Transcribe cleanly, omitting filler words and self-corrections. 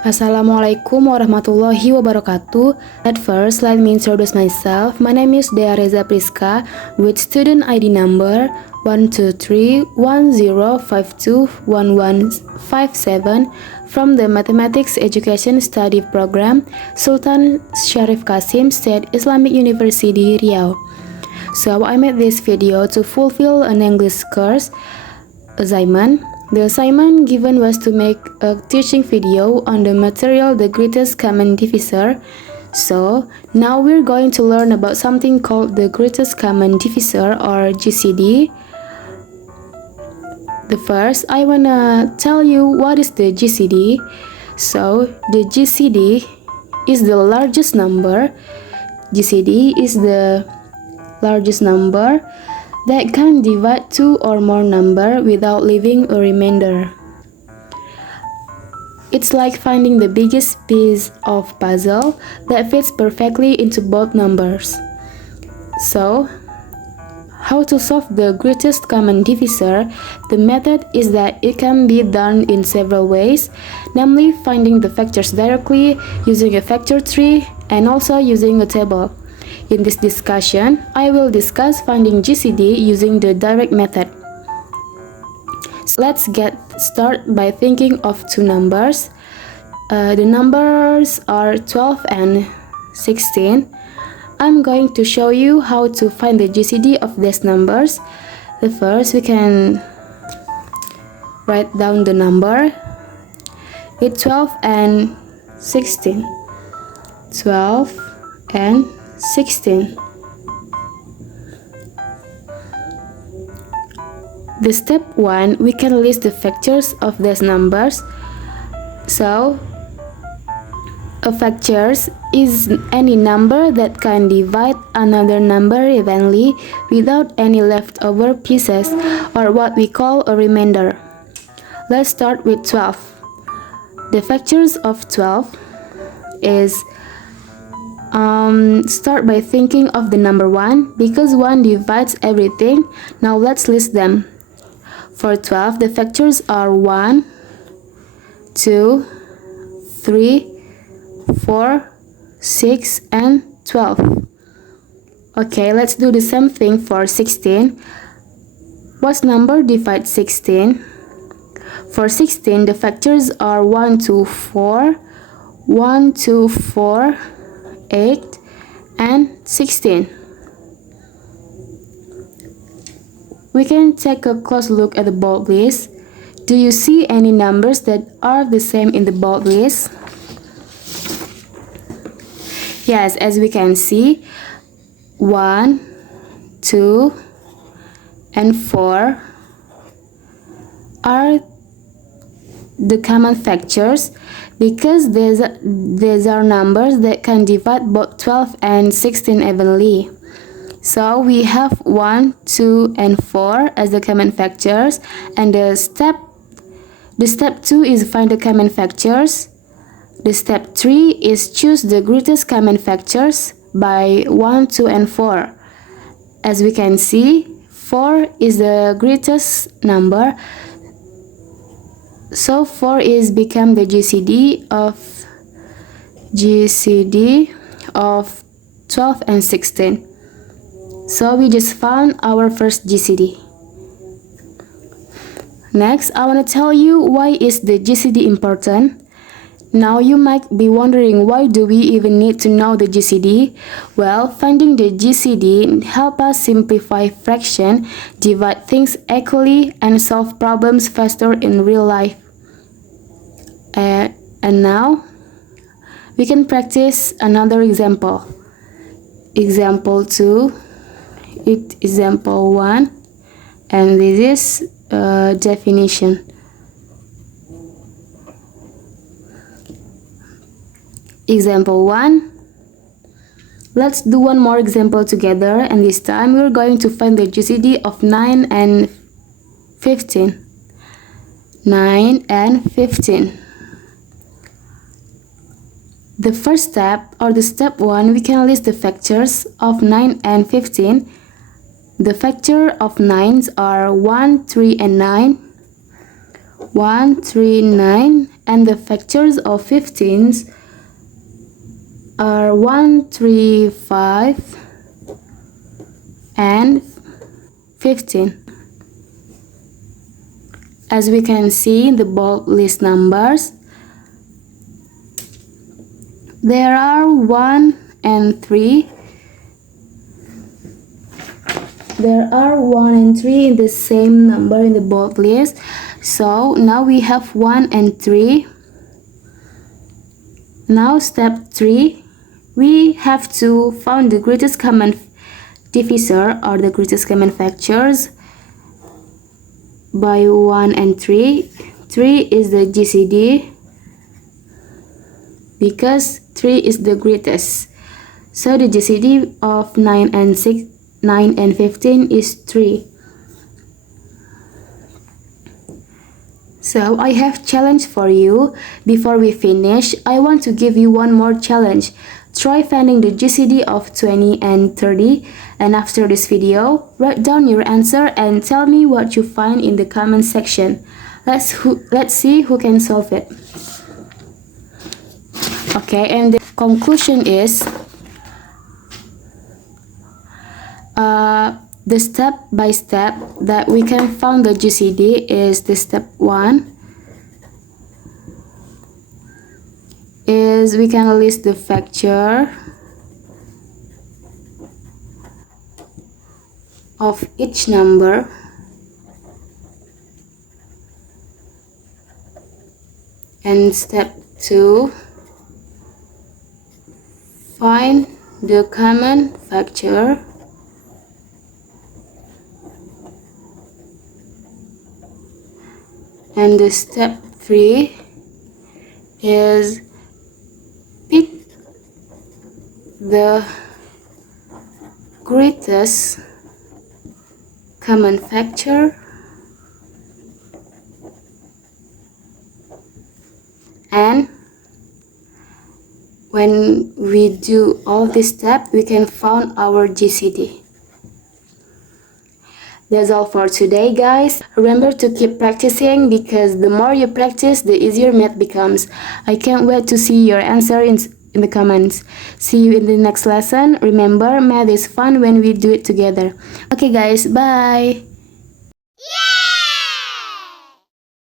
Assalamualaikum warahmatullahi wabarakatuh. At first, let me introduce myself. My name is Dearezha Priska with student ID number 12310521157 from the Mathematics Education Study Program, Sultan Syarif Qasim State Islamic University, Riau. So I made this video to fulfill an English course assignment. The assignment given was to make a teaching video on the material The Greatest Common Divisor. So now we're going to learn about something called the Greatest Common Divisor or GCD. The first, I wanna tell you what is the GCD. So the GCD is the largest number. GCD is the largest number that can divide two or more numbers without leaving a remainder. It's like finding the biggest piece of puzzle that fits perfectly into both numbers. So, how to solve the greatest common divisor? The method is that it can be done in several ways, namely finding the factors directly, using a factor tree, and also using a table. In this discussion, I will discuss finding GCD using the direct method. So let's get started by thinking of two numbers. The numbers are 12 and 16. I'm going to show you how to find the GCD of these numbers. The first, we can write down the number. It's 12 and 16. 12 and 16. The step 1, we can list the factors of these numbers. So, a factors is any number that can divide another number evenly without any leftover pieces, or what we call a remainder. Let's start with 12. The factors of 12 is start by thinking of the number 1 because 1 divides everything. Now let's list them. For 12, the factors are 1, 2, 3, 4, 6, and 12. Okay, let's do the same thing for 16. What number divides 16? For 16, the factors are 1, 2, 4, 1, 2, 4, 8, and 16. We can take a close look at the bold list. Do you see any numbers that are the same in the bold list? Yes, as we can see, 1, 2, and 4 are the common factors because these are numbers that can divide both 12 and 16 evenly. So we have 1, 2, and 4 as the common factors, and the step 2 is find the common factors. The step 3 is choose the greatest common factors by 1, 2, and 4. As we can see, 4 is the greatest number. So 4 is become the GCD of 12 and 16. So we just found our first GCD. Next, I want to tell you why is the GCD important. Now you might be wondering, why do we even need to know the GCD? Well, finding the GCD help us simplify fraction, divide things equally, and solve problems faster in real life. And now we can practice another example. Example 2, example 1, and this is definition. Example 1. Let's do one more example together, and this time we're going to find the GCD of 9 and 15. 9 and 15. The first step, or the step 1, we can list the factors of 9 and 15. The factor of 9s are 1, 3, and 9. 1, 3, 9, and the factors of 15s are 1, 3, 5 and 15. As we can see in the bold list numbers, there are 1 and 3. There are 1 and 3 in the same number in the bold list. So now we have 1 and 3. Now step 3, we have to find the greatest common divisor or the greatest common factors by 1 and 3. 3 is the GCD because 3 is the greatest. So the GCD of 9 and 15 is 3. So I have challenge for you. Before we finish, I want to give you one more challenge. Try finding the GCD of 20 and 30, and after this video, write down your answer and tell me what you find in the comment section. Let's see who can solve it. Okay, and the conclusion is the step by step that we can find the GCD is the step 1 is we can list the factor of each number, and step 2, find the common factor, and the step 3 is pick the greatest common factor and when we do all this step we can find our GCD. That's all for today, guys. Remember to keep practicing because the more you practice, the easier math becomes. I can't wait to see your answer in the comments. See you in the next lesson. Remember, math is fun when we do it together. Okay, guys, bye.